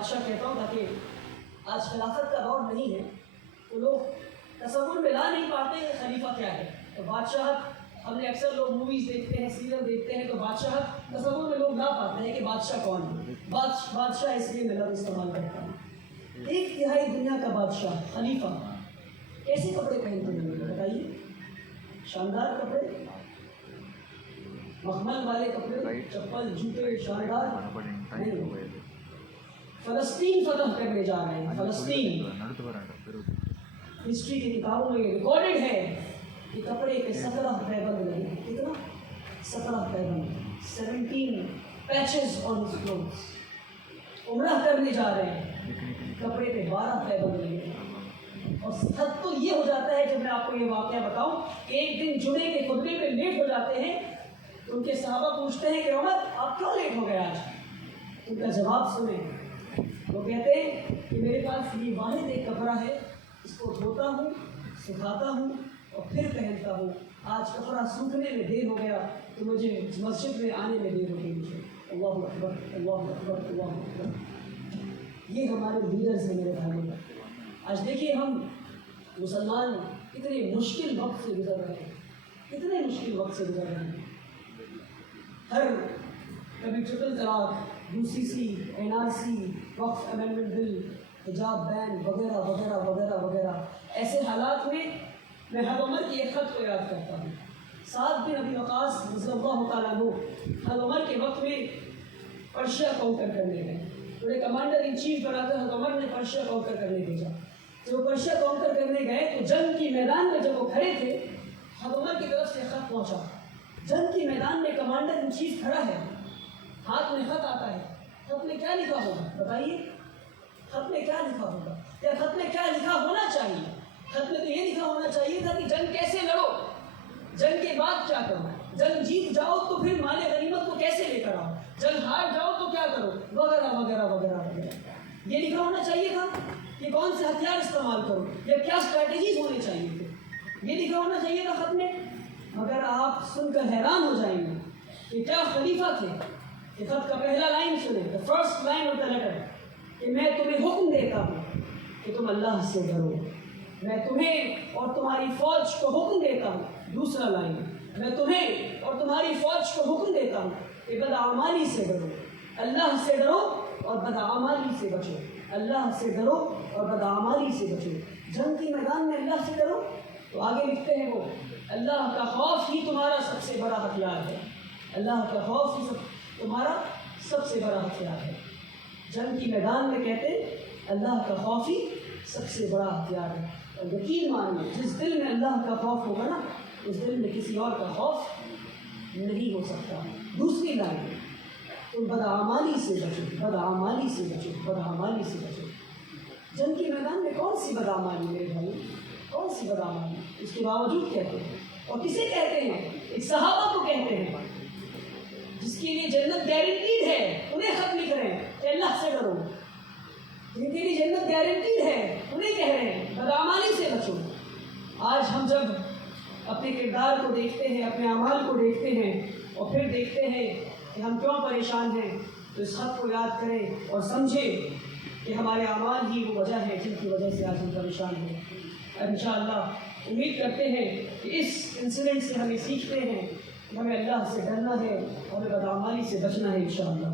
بادشاہ کہتا ہوں تاکہ آج خلافت کا دور نہیں ہے تو لوگ تصور میں لا نہیں پاتے کہ خلیفہ کیا ہے. تو بادشاہت ہم نے اکثر لوگ موویز دیکھتے ہیں, سیریل دیکھتے ہیں, تو بادشاہت تصور میں لوگ لا پاتے ہیں کہ بادشاہ کون ہے. بادشاہ اس لیے میں لفظ استعمال کرتا ہوں. 1/3 دنیا کا بادشاہ خلیفہ کیسے کپڑے پہنتے ہیں بتائیے؟ شاندار کپڑے, مخمل والے کپڑے, چپل, جوتے شاندار نہیں. فلسطین فتح کرنے جا رہے ہیں. فلسطین ہسٹری کی کتابوں میں ریکارڈڈ ہے کہ کپڑے کے 17 پیبند لگے. کتنا؟ 17 پیبند, 17 پیچز آن ہز کلوتھس. عمرہ کرنے جا رہے ہیں, کپڑے پہ 12 پیبند لگے. اور حد تو یہ ہو جاتا ہے, جب میں آپ کو یہ واقعہ بتاؤں کہ ایک دن جمعے کے خطبے پہ لیٹ ہو جاتے ہیں تو ان کے صحابہ پوچھتے ہیں کہ عمر آپ کیوں لیٹ ہو گئے آج؟ ان کا جواب سنیں. وہ کہتے ہیں کہ میرے پاس یہ واحد ایک کپڑا ہے, اس کو دھوتا ہوں, سکھاتا ہوں اور پھر پہنتا ہوں. آج کپڑا سوکھنے میں دیر ہو گیا تو مجھے مسجد میں آنے میں دیر ہو گئی. مجھے اللہ اکبر, اللہ اکبر, اللہ اکبر. یہ ہمارے لیڈرز ہیں میرے بھائیوں. آج دیکھیے ہم مسلمان کتنے مشکل وقت سے گزر رہے ہیں, کتنے مشکل وقت سے گزر رہے ہیں. ہر کبھی ٹرپل طلاق, UCC, NRC, وقف امینڈمنٹ بل, حجاب بین وغیرہ وغیرہ وغیرہ وغیرہ. ایسے حالات میں میں حضرت عمر کی ایک خط کو یاد کرتا ہوں. سعد بن ابی وقاص رضی اللہ تعالیٰ عنہ حضرت عمر کے وقت میں پرشیا کانکر کرنے گئے. انہیں کمانڈر ان چیف بنا کر حضرت عمر نے پرشیا کانکر کرنے بھیجا. جب وہ پرشیا کانکر کرنے گئے تو جنگ کی میدان میں جب وہ کھڑے تھے, حضرت عمر کی طرف سے خط پہنچا. جنگ کی میدان میں کمانڈر ان چیف کھڑا ہے, ہاتھ میں خط آتا ہے. خط میں کیا لکھا ہوگا بتائیے؟ خط میں کیا لکھا ہوگا؟ یا خط میں کیا لکھا ہونا چاہیے؟ خط میں تو یہ لکھا ہونا چاہیے تھا کہ جنگ کیسے لڑو, جنگ کے بعد کیا کرو, جنگ جیت جاؤ تو پھر مال غنیمت کو کیسے لے کر آؤ, جنگ ہار جاؤ تو کیا کرو, وغیرہ وغیرہ وغیرہ وغیرہ. یہ لکھا ہونا چاہیے تھا کہ کون سے ہتھیار استعمال کرو یا کیا اسٹریٹجیز ہونے چاہیے تھے. یہ لکھا ہونا چاہیے تھا خط میں. مگر آپ سن کر حیران ہو جائیں گے کہ کیا خلیفہ تھے. کہ خط کا پہلا لائن سنیں, the first line of the letter, کہ میں تمہیں حکم دیتا ہوں کہ تم اللہ سے ڈرو. میں تمہیں اور تمہاری فوج کو حکم دیتا ہوں. دوسرا لائن, میں تمہیں اور تمہاری فوج کو حکم دیتا ہوں کہ بدعمالی سے ڈرو. اللہ سے ڈرو اور بدعمالی سے بچو. اللہ سے ڈرو اور بدعمالی سے بچو. جنگ کی میدان میں اللہ سے ڈرو. تو آگے لکھتے ہیں وہ, اللہ کا خوف ہی تمہارا سب سے بڑا ہتھیار ہے. اللہ کا خوف ہی تمہارا سب سے بڑا ہتھیار ہے. جنگ کی میدان میں کہتے ہیں اللہ کا خوف ہی سب سے بڑا ہتھیار ہے. اور یقین مانیے جس دل میں اللہ کا خوف ہوگا نا, اس دل میں کسی اور کا خوف نہیں ہو سکتا. دوسری لائن, تم بدعمالی سے بچو, بدعمالی سے بچو, بدعمالی سے بچو. جنگ کی میدان میں کون سی بدعمالی میرے بھائی, کون سی بدعمالی؟ اس کے باوجود کہتے ہیں. اور کسے کہتے ہیں؟ ایک صحابہ کو کہتے ہیں جس کے لیے جنت گارنٹیڈ ہے. انہیں خط لکھ رہے ہیں کہ اللہ سے ڈرو. جن کے لیے جنت گارنٹیڈ ہے انہیں کہہ رہے ہیں بدعمالی سے بچو. آج ہم جب اپنے کردار کو دیکھتے ہیں, اپنے اعمال کو دیکھتے ہیں اور پھر دیکھتے ہیں کہ ہم کیوں پریشان ہیں, تو اس خط کو یاد کریں اور سمجھیں کہ ہمارے اعمال ہی وہ وجہ ہے جن کی وجہ سے آج ہم پریشان ہیں. انشاءاللہ امید کرتے ہیں کہ اس انسیڈنٹ سے ہمیں سیکھتے ہیں کہ ہمیں اللہ سے ڈرنا ہے اور بدعمالی سے بچنا ہے انشاءاللہ.